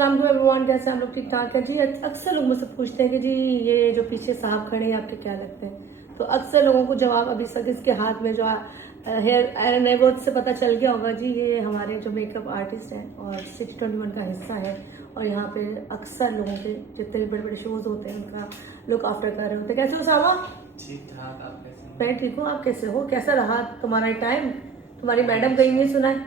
Everyone, कैसे हम लोग ठीक ठाक है जी। अक्सर लोग मुझसे पूछते हैं कि जी ये जो पीछे साहब खड़े हैं आपके क्या लगते हैं, तो अक्सर लोगों को जवाब अभी तक इसके हाथ में जो हेयर आयरन है वो से पता चल गया होगा जी। ये हमारे जो मेकअप आर्टिस्ट हैं और 621 का हिस्सा है और यहाँ पे अक्सर लोगों के जितने भी बड़े बड़े शोज होते हैं उनका लुक आफ्टर कर रहे होते हैं। कैसे हो सामा? ठीक ठाक, आप कैसे हैं? मैं ठीक हूँ, आप कैसे हो? कैसा रहा तुम्हारा टाइम? तुम्हारी मैडम गई नहीं सुना है?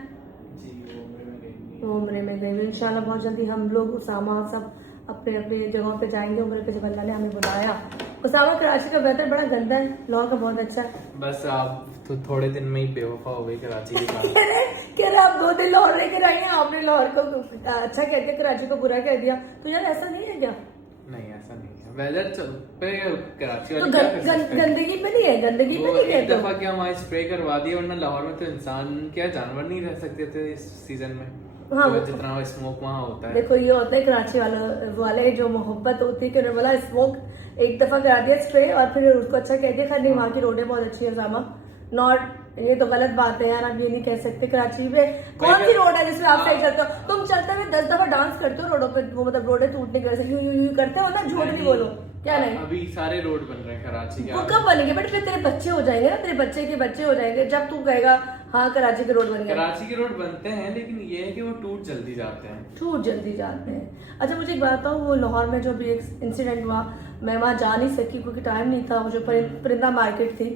जी, वो उम्र में गई वो उम्र में गई हुई। इंशाल्लाह बहुत जल्दी हम लोग उसामा सब अपने अपने जगहों पे जाएंगे उम्र के, जब अल्लाह ने हमें बुलाया। उसामा, कराची का वेदर बड़ा गंदा है, लाहौर का बहुत अच्छा है। बस आप तो थोड़े दिन में ही बेवफा हो गई कराची के बाद। कह रहे आप 2 दिन लाहौर लेकर आई हैं, आपने लाहौर को अच्छा कह दिया, कराची को बुरा कह दिया। तो यार ऐसा नहीं है क्या? नहीं, ऐसा नहीं है। वेदर पे कराची तो वाले क्या कर सकते हैं? गंदगी पे नहीं है, गंदगी पे वो नहीं है। एक दफा क्या वहाँ स्प्रे करवा दिया, वरना लाहौर में तो इंसान क्या जानवर नहीं रह सकते थे इस सीजन में। हाँ, तो जितना स्मोक वहाँ होता है। देखो ये होता है कराची वाले जो मोहब्बत होती है कि उन्होंने बोला स्मोक एक दफा करा दिया स्प्रे और फिर उसको अच्छा कह दिया। खैर नहीं, वहाँ की रोडें बहुत अच्छी है सामा। नॉट, ये तो गलत बात है यार, आप ये नहीं कह सकते। कराची में कौन सी रोड है जिसमें आप सही चलते हो? तुम चलते हुए 10 दफा डांस करते हो रोडों पे, वो मतलब रोडें टूटने की वजह से यूं करते हो ना, झूठ नहीं बोलो। क्या नहीं, अभी सारे रोड बन रहे हैं कराची के। वो कब बनेंगे? बट फिर तेरे बच्चे हो जाएंगे ना, तेरे बच्चे के बच्चे हो जाएंगे जब तू कहेगा हाँ कराची के रोड बन गए। कराची के रोड बनते हैं, लेकिन ये है कि वो टूट जल्दी जाते हैं। टूट जल्दी जाते हैं। अच्छा मुझे एक बात बताओ, वो लाहौर में जो भी एक इंसिडेंट हुआ, मैं वहाँ जा नहीं सकी क्योंकि टाइम नहीं था। वो जो परिंदा मार्केट थी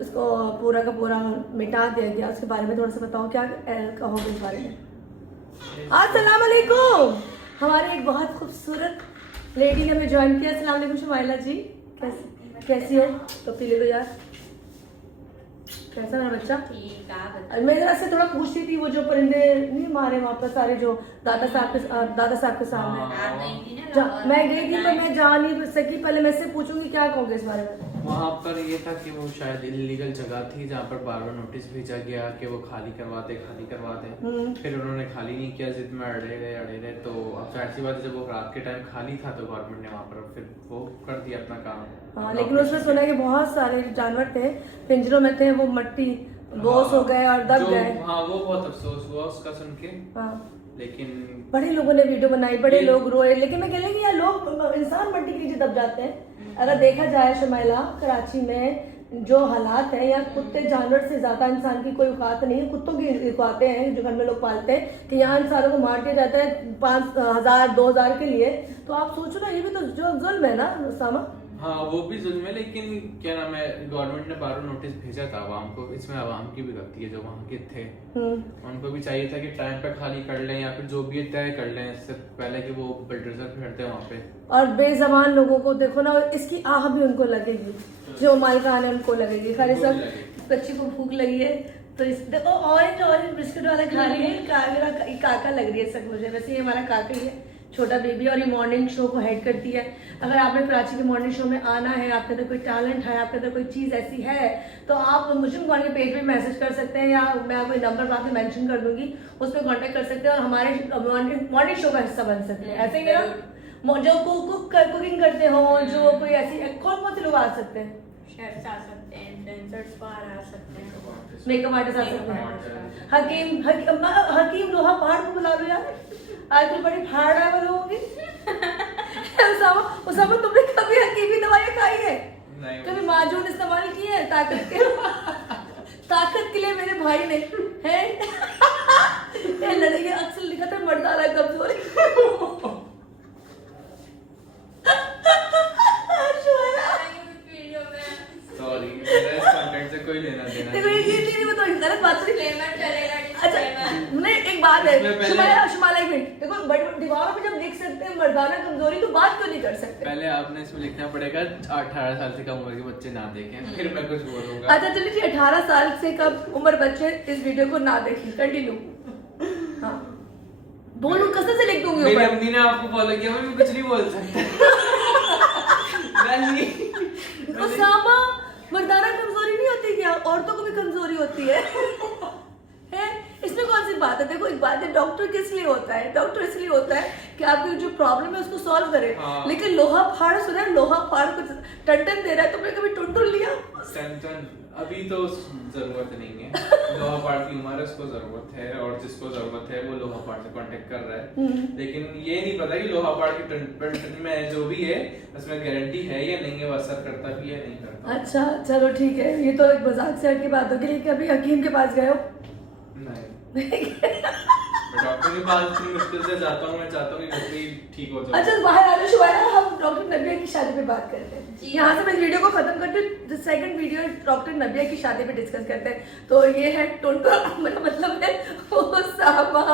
उसको पूरा का पूरा मिटा दिया गया, उसके बारे में थोड़ा सा बताओ, क्या कहोगे इस बारे में? अस्सलाम वालेकुम। हमारे एक बहुत खूबसूरत लेडी ने हमें ज्वाइन किया। अस्सलाम वालेकुम शुमाइला जी, कैसी हो? तो पी ले दो यार। कैसा मेरा बच्चा? ठीक है। मैं जरा से थोड़ा पूछती थी, वो जो परिंदे नहीं मारे वहाँ पर सारे जो दादा साहब के सामने। आप गई थी ना? मैं गई थी पर मैं जा नहीं सकी। पहले मैं इससे पूछूंगी क्या कहोगे इस बारे में। वहाँ पर ये था कि वो शायद इलीगल जगह थी जहाँ पर बार बार नोटिस भेजा गया कि वो खाली करवा दे। फिर उन्होंने खाली नहीं किया, जिद में अड़े रहे। तो अब जाहिर सी बात है, जब वो रात के टाइम खाली था तो गवर्नमेंट ने वहाँ पर फिर वो कर दिया अपना काम। हाँ, लेकिन उसमें सुना है कि बहुत सारे जानवर थे पिंजरों में थे, वो मट्टी बोस हो गए और दब गए। हाँ, वो बहुत अफसोस हुआ उसका सुन के। हाँ, लेकिन बड़े लोगों ने वीडियो बनाई, बड़े लोग रोए। लेकिन मैं कह रही हूँ यार, लोग इंसान मट्टी के नीचे दब जाते हैं। अगर देखा जाए शमाइला, कराची में जो हालात है, या कुत्ते जानवर से ज्यादा इंसान की कोई औकात नहीं है। कुत्तों की औकातें हैं जो घर में लोग पालते हैं कि यहाँ इंसानों को मार दिया जाता है 5,000 2,000 के लिए। तो आप सोचो ना, ये भी तो जो जुल्म है ना सामा। हाँ, वो भी जुल्म है, लेकिन क्या नाम है, गवर्नमेंट ने बार नोटिस भेजा था आवाम को। इसमें आवाम की भी गलती है जो वहाँ के थे। उनको भी चाहिए था कि टाइम पे खाली कर लें या फिर जो भी तय कर लें इससे पहले कि वो बिल्डोजर फिरते हैं वहाँ पे। और बेजबान लोगों को देखो ना, इसकी आह भी उनको लगेगी, जो मालिकान है उनको लगेगी। खाली सब बच्ची को भूख लगी है तो इस देखो ऑरेंज बिस्किट वाला खा रही है। काका लग रही है सब मुझे। वैसे ये हमारा काका ही है, छोटा बेबी, और ये मॉर्निंग शो को हेड करती है। अगर आपने कराची के मॉर्निंग शो में आना है, आपके अंदर कोई टैलेंट है, आपके अंदर कोई चीज़ ऐसी है, तो आप मुझे के पेज पे मैसेज कर सकते हैं, या मैं कोई नंबर आपको मेंशन कर दूंगी, उस पर कॉन्टेक्ट कर सकते हैं और हमारे मॉर्निंग शो का हिस्सा बन सकते हैं। ऐसे ही है ना, जो कुकिंग करते हो, जो कोई ऐसी कौन से लोग आ सकते हैं? शेफ्स आ सकते हैं, इन्फ्लुएंसर्स बाहर आ सकते हैं, मेकअप आर्टिस्ट आ सकते हैं। हकीम लोहा पहाड़ को बुला लो यार, आज तो बड़ी फाड़ होगी। उसामा, तुमने कभी हकीमी दवाइयाँ खाई है? कभी माजून इस्तेमाल की है ताकत के लिए? मेरे भाई ने है लड़के अक्सर लिखा था मर्दाना कमजोरी। सॉरी, मेरा इस कंटेंट से कोई लेना देना देखो ये वो तो गलत बात है। अच्छा नहीं, एक बात है शुमाइला, एक मिनट देखो, दीवारों पे जब लिख सकते हैं मर्दाना कमजोरी, तो बात क्यों नहीं कर सकते? पहले आपने इसमें लिखना पड़ेगा 18 साल से कम उम्र के बच्चे ना देखें, फिर मैं कुछ बोलूंगा। अच्छा चलिए जी, 18 साल से कम उम्र बच्चे इस वीडियो को ना देखें। कंटिन्यू। हाँ बोलूं, कसम से लिख दूंगी। मेरी अम्मी ने आपको फॉलो किया, मैं कुछ नहीं बोल सकता। उसामा, मर्दाना कमजोरी नहीं होती क्या? औरतों को भी कमजोरी होती है? इसमें कौन सी बात है। देखो एक बात है, डॉक्टर किस लिए होता है? डॉक्टर इसलिए होता है कि आपकी जो प्रॉब्लम है उसको सॉल्व करे। हाँ। लेकिन लोहा फाड़ सुना है, लोहा फाड़ को टंटन दे रहा है, तुमने कभी टुनटुन लिया? टेंशन अभी तो जरूरत नहीं है, लोहा पार्ट की उम्र है, उसको जरूरत है, और जिसको जरूरत है वो लोहा पार्ट से कांटेक्ट कर रहा है। लेकिन ये नहीं पता कि लोहा पार्ट की ट्रीटमेंट में जो भी है उसमें गारंटी है या नहीं है, वो असर करता भी है नहीं करता। अच्छा चलो ठीक है, ये तो एक मजाक से हट की बात होगी। लेकिन अभी हकीम के पास गए हो? नहीं मैं डॉक्टर के पास इतनी मुश्किल से जाता हूँ, मैं चाहता हूँ कि खुद ही ठीक हो जाए। अच्छा बाहर आ जाओ शुभाना, हम डॉक्टर नबिया की शादी पे बात करते हैं। जी। यहाँ से मैं इस वीडियो को खत्म करती हूँ, सेकंड वीडियो डॉक्टर नबिया की शादी पे डिस्कस करते हैं। तो ये है टुनटुन, मेरा मतलब है ओसामा।